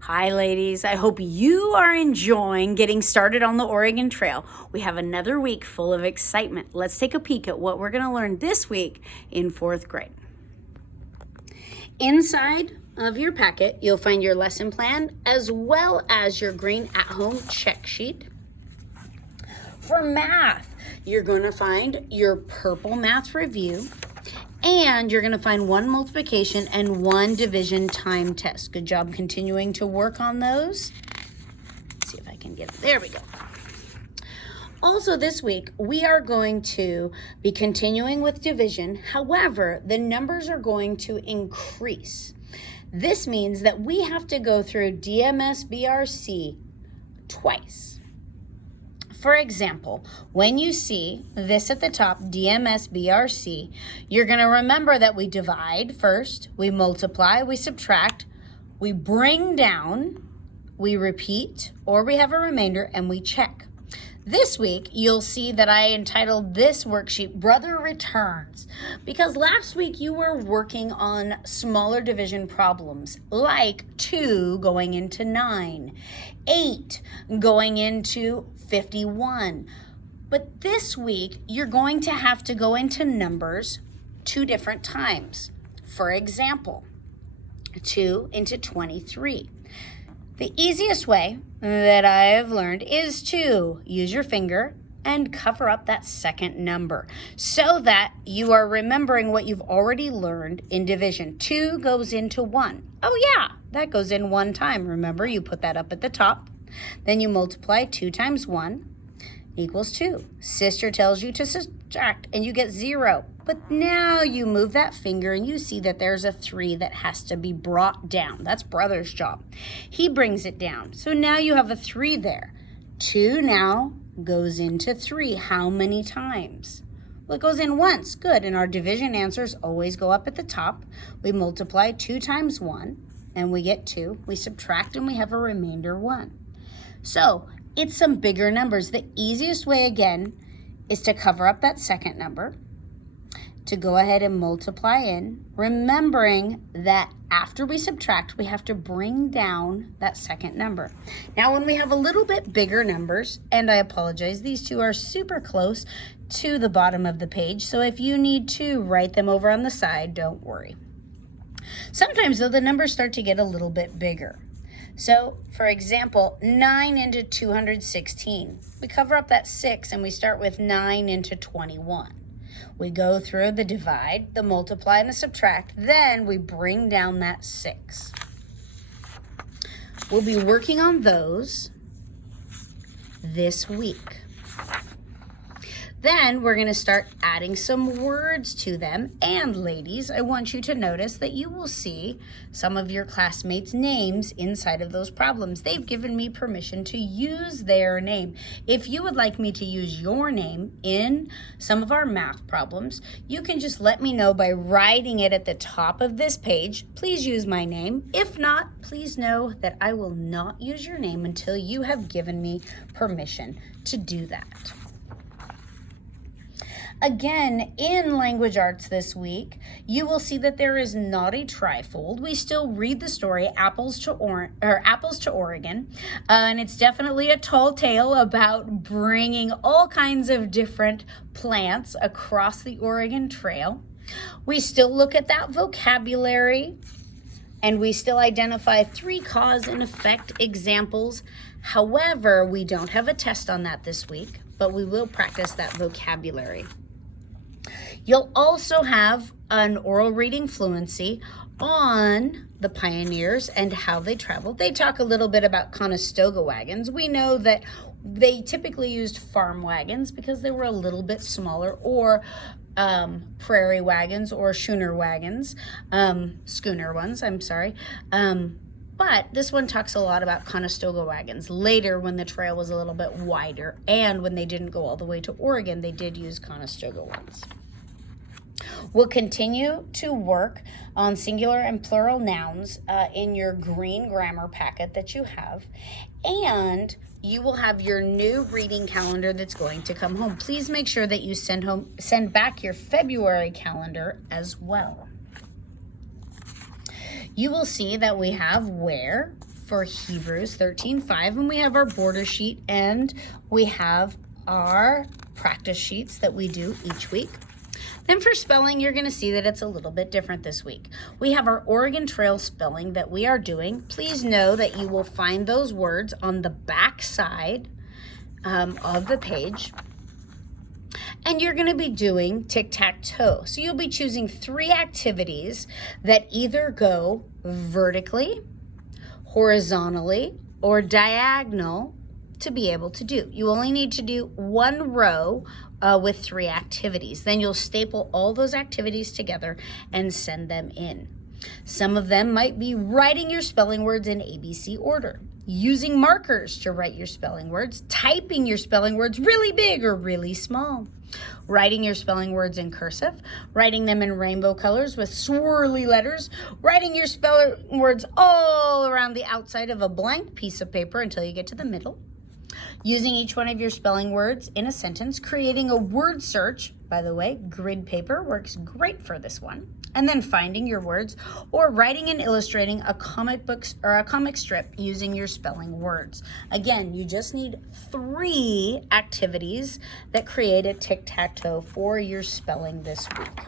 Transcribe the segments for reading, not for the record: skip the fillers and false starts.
Hi, ladies. I hope you are enjoying getting started on the Oregon Trail. We have another week full of excitement. Let's take a peek at what we're going to learn this week in 4th grade. Inside of your packet, you'll find your lesson plan as well as your green at-home check sheet. For math, you're going to find your purple math review. And you're going to find one multiplication and one division time test. Good job continuing to work on those. Let's see if I can get it. There we go. Also this week, we are going to be continuing with division. However, the numbers are going to increase. This means that we have to go through DMS-BRC twice. For example, when you see this at the top, DMS-BRC, you're going to remember that we divide first, we multiply, we subtract, we bring down, we repeat, or we have a remainder, and we check. This week, you'll see that I entitled this worksheet, Brother Returns, because last week you were working on smaller division problems, like 2 going into 9, 8 going into 51. But this week, you're going to have to go into numbers 2 different times. For example, 2 into 23. The easiest way that I've learned is to use your finger and cover up that second number so that you are remembering what you've already learned in division. 2 goes into 1. Oh yeah, that goes in 1 time. Remember, you put that up at the top. Then you multiply 2 times 1 equals 2. Sister tells you to subtract and you get 0. But now you move that finger and you see that there's a 3 that has to be brought down. That's brother's job. He brings it down. So now you have a 3 there. 2 now goes into 3. How many times? Well, it goes in once. Good. And our division answers always go up at the top. We multiply 2 times 1 and we get 2. We subtract and we have a remainder 1. So it's some bigger numbers. The easiest way, again, is to cover up that second number, to go ahead and multiply in, remembering that after we subtract, we have to bring down that second number. Now, when we have a little bit bigger numbers, and I apologize, these two are super close to the bottom of the page, so if you need to write them over on the side, don't worry. Sometimes, though, the numbers start to get a little bit bigger. So, for example, 9 into 216. We cover up that 6 and we start with 9 into 21. We go through the divide, the multiply, and the subtract. Then we bring down that 6. We'll be working on those this week. Then we're going to start adding some words to them. And ladies, I want you to notice that you will see some of your classmates' names inside of those problems. They've given me permission to use their name. If you would like me to use your name in some of our math problems, you can just let me know by writing it at the top of this page. Please use my name. If not, please know that I will not use your name until you have given me permission to do that. Again, in language arts this week, you will see that there is not a trifold. We still read the story Apples to Oregon, and it's definitely a tall tale about bringing all kinds of different plants across the Oregon Trail. We still look at that vocabulary, and we still identify 3 cause and effect examples. However, we don't have a test on that this week, but we will practice that vocabulary. You'll also have an oral reading fluency on the pioneers and how they traveled. They talk a little bit about Conestoga wagons. We know that they typically used farm wagons because they were a little bit smaller, or prairie wagons or schooner wagons, schooner ones, I'm sorry. But this one talks a lot about Conestoga wagons. Later, when the trail was a little bit wider and when they didn't go all the way to Oregon, they did use Conestoga ones. We'll continue to work on singular and plural nouns in your green grammar packet that you have. And you will have your new reading calendar that's going to come home. Please make sure that you send back your February calendar as well. You will see that we have where, for Hebrews 13:5, and we have our border sheet, and we have our practice sheets that we do each week. Then for spelling, you're going to see that it's a little bit different this week. We have our Oregon Trail spelling that we are doing. Please know that you will find those words on the back side of the page. And you're going to be doing tic-tac-toe. So you'll be choosing 3 activities that either go vertically, horizontally, or diagonal to be able to do. You only need to do 1 row with 3 activities. Then you'll staple all those activities together and send them in. Some of them might be writing your spelling words in ABC order, using markers to write your spelling words, typing your spelling words really big or really small, writing your spelling words in cursive, writing them in rainbow colors with swirly letters, writing your spelling words all around the outside of a blank piece of paper until you get to the middle, using each one of your spelling words in a sentence, creating a word search. By the way, grid paper works great for this one. And then finding your words, or writing and illustrating a comic book or a comic strip using your spelling words. Again, you just need 3 activities that create a tic-tac-toe for your spelling this week.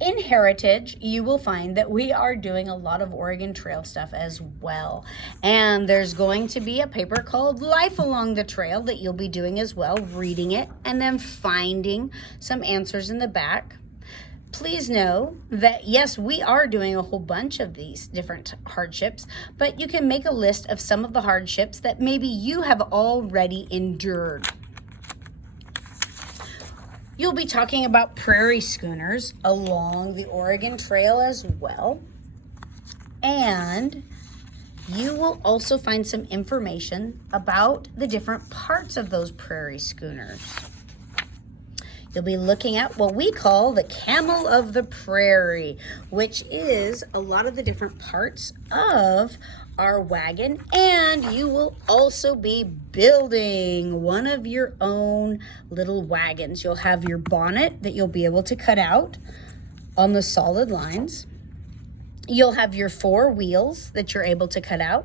In Heritage, you will find that we are doing a lot of Oregon Trail stuff as well. And there's going to be a paper called Life Along the Trail that you'll be doing as well, reading it and then finding some answers in the back. Please know that, yes, we are doing a whole bunch of these different hardships, but you can make a list of some of the hardships that maybe you have already endured. You'll be talking about prairie schooners along the Oregon Trail as well. And you will also find some information about the different parts of those prairie schooners. You'll be looking at what we call the camel of the prairie, which is a lot of the different parts of our wagon. And you will also be building one of your own little wagons. You'll have your bonnet that you'll be able to cut out on the solid lines. You'll have your 4 wheels that you're able to cut out.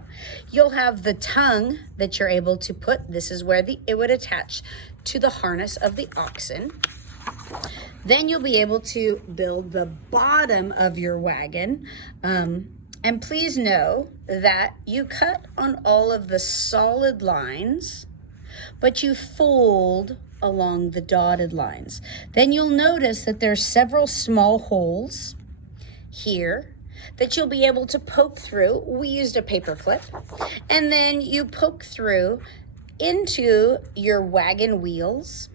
You'll have the tongue that you're able to put. This is where it would attach to the harness of the oxen. Then you'll be able to build the bottom of your wagon. And please know that you cut on all of the solid lines, but you fold along the dotted lines. Then you'll notice that there's several small holes here that you'll be able to poke through. We used a paper clip. And then you poke through into your wagon wheels.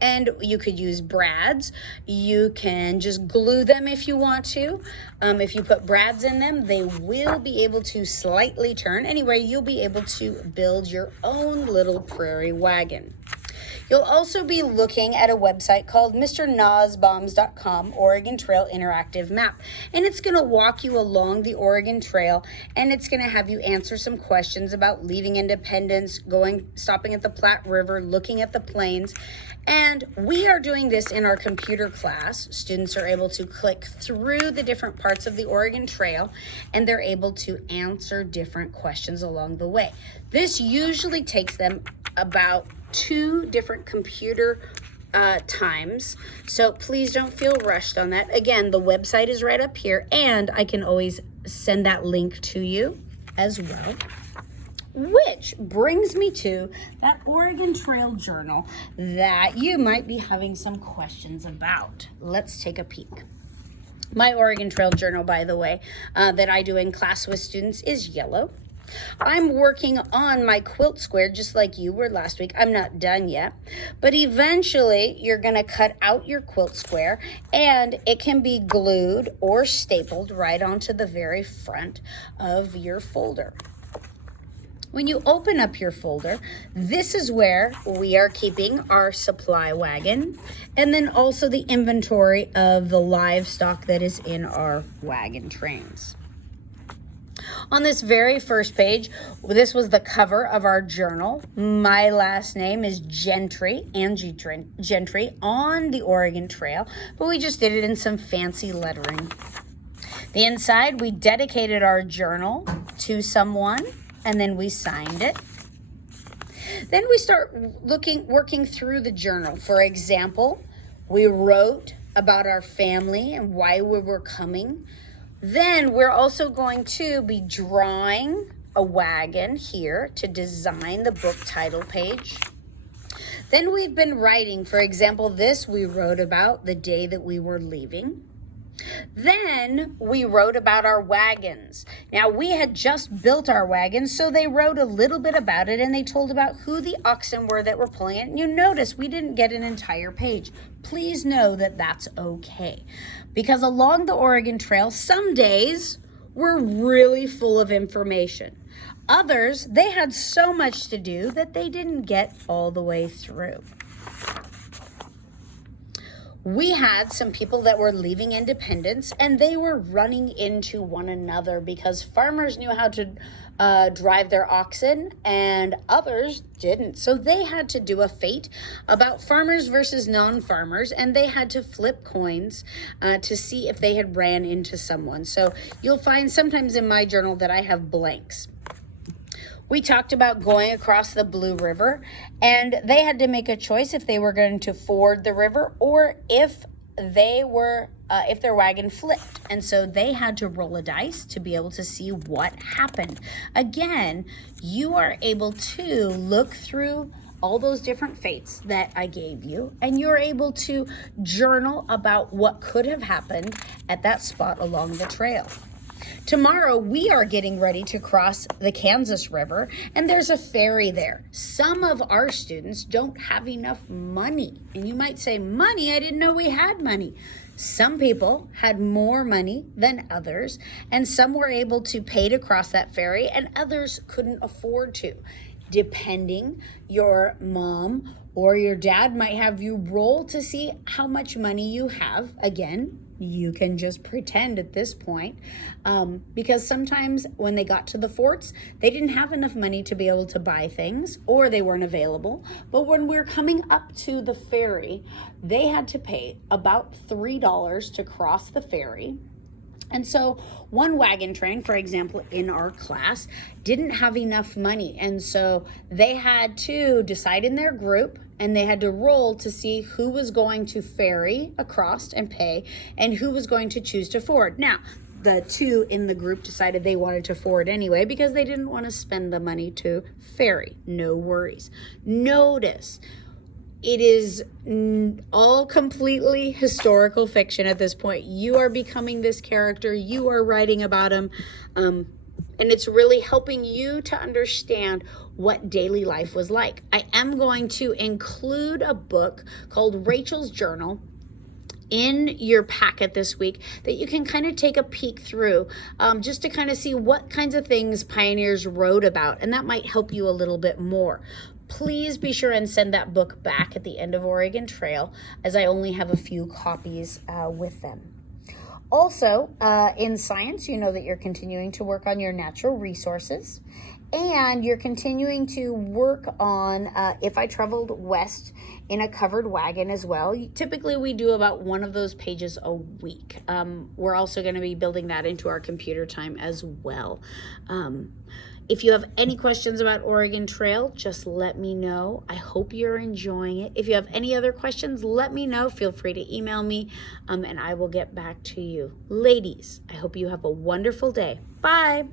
And you could use brads. You can just glue them if you want to. If you put brads in them, they will be able to slightly turn. Anyway, you'll be able to build your own little prairie wagon. You'll also be looking at a website called MrNosbaums.com, Oregon Trail Interactive Map. And it's going to walk you along the Oregon Trail, and it's going to have you answer some questions about leaving Independence, stopping at the Platte River, looking at the plains. And we are doing this in our computer class. Students are able to click through the different parts of the Oregon Trail, and they're able to answer different questions along the way. This usually takes them about 2 different computer times, so please don't feel rushed on that. Again, the website is right up here, and I can always send that link to you as well. Which brings me to that Oregon Trail journal that you might be having some questions about. Let's take a peek. My Oregon Trail journal, by the way, that I do in class with students is yellow. I'm working on my quilt square just like you were last week. I'm not done yet, but eventually you're going to cut out your quilt square and it can be glued or stapled right onto the very front of your folder. When you open up your folder, this is where we are keeping our supply wagon and then also the inventory of the livestock that is in our wagon trains. On this very first page, this was the cover of our journal. My last name is Gentry, Angie Gentry, on the Oregon Trail, but we just did it in some fancy lettering. The inside, we dedicated our journal to someone, and then we signed it. Then we start working through the journal. For example, we wrote about our family and why we were coming. Then we're also going to be drawing a wagon here to design the book title page. Then we've been writing. For example, this we wrote about the day that we were leaving. Then we wrote about our wagons. Now, we had just built our wagons, so they wrote a little bit about it, and they told about who the oxen were that were pulling it. And you notice we didn't get an entire page. Please know that that's okay, because along the Oregon Trail, some days were really full of information. Others, they had so much to do that they didn't get all the way through. We had some people that were leaving Independence, and they were running into one another because farmers knew how to drive their oxen and others didn't. So they had to do a fate about farmers versus non-farmers, and they had to flip coins to see if they had ran into someone. So you'll find sometimes in my journal that I have blanks. We talked about going across the Blue River, and they had to make a choice if they were going to ford the river or if their wagon flipped. And so they had to roll a dice to be able to see what happened. Again, you are able to look through all those different fates that I gave you, and you're able to journal about what could have happened at that spot along the trail. Tomorrow, we are getting ready to cross the Kansas River, and there's a ferry there. Some of our students don't have enough money. And you might say, money? I didn't know we had money. Some people had more money than others, and some were able to pay to cross that ferry, and others couldn't afford to. Depending, your mom or your dad might have you roll to see how much money you have. Again, you can just pretend at this point, because sometimes when they got to the forts, they didn't have enough money to be able to buy things, or they weren't available. But when we're coming up to the ferry, they had to pay about $3 to cross the ferry. And so one wagon train, for example, in our class, didn't have enough money. And so they had to decide in their group, and they had to roll to see who was going to ferry across and pay and who was going to choose to ford. Now, the two in the group decided they wanted to ford anyway because they didn't want to spend the money to ferry. No worries. Notice, it is all completely historical fiction at this point. You are becoming this character. You are writing about him. And it's really helping you to understand what daily life was like. I am going to include a book called Rachel's Journal in your packet this week that you can kind of take a peek through, just to kind of see what kinds of things pioneers wrote about. And that might help you a little bit more. Please be sure and send that book back at the end of Oregon Trail, as I only have a few copies with them. Also, in science, you know that you're continuing to work on your natural resources, and you're continuing to work on If I Traveled West in a Covered Wagon as well. Typically, we do about one of those pages a week. We're also going to be building that into our computer time as well. If you have any questions about Oregon Trail, just let me know. I hope you're enjoying it. If you have any other questions, let me know. Feel free to email me, and I will get back to you. Ladies, I hope you have a wonderful day. Bye.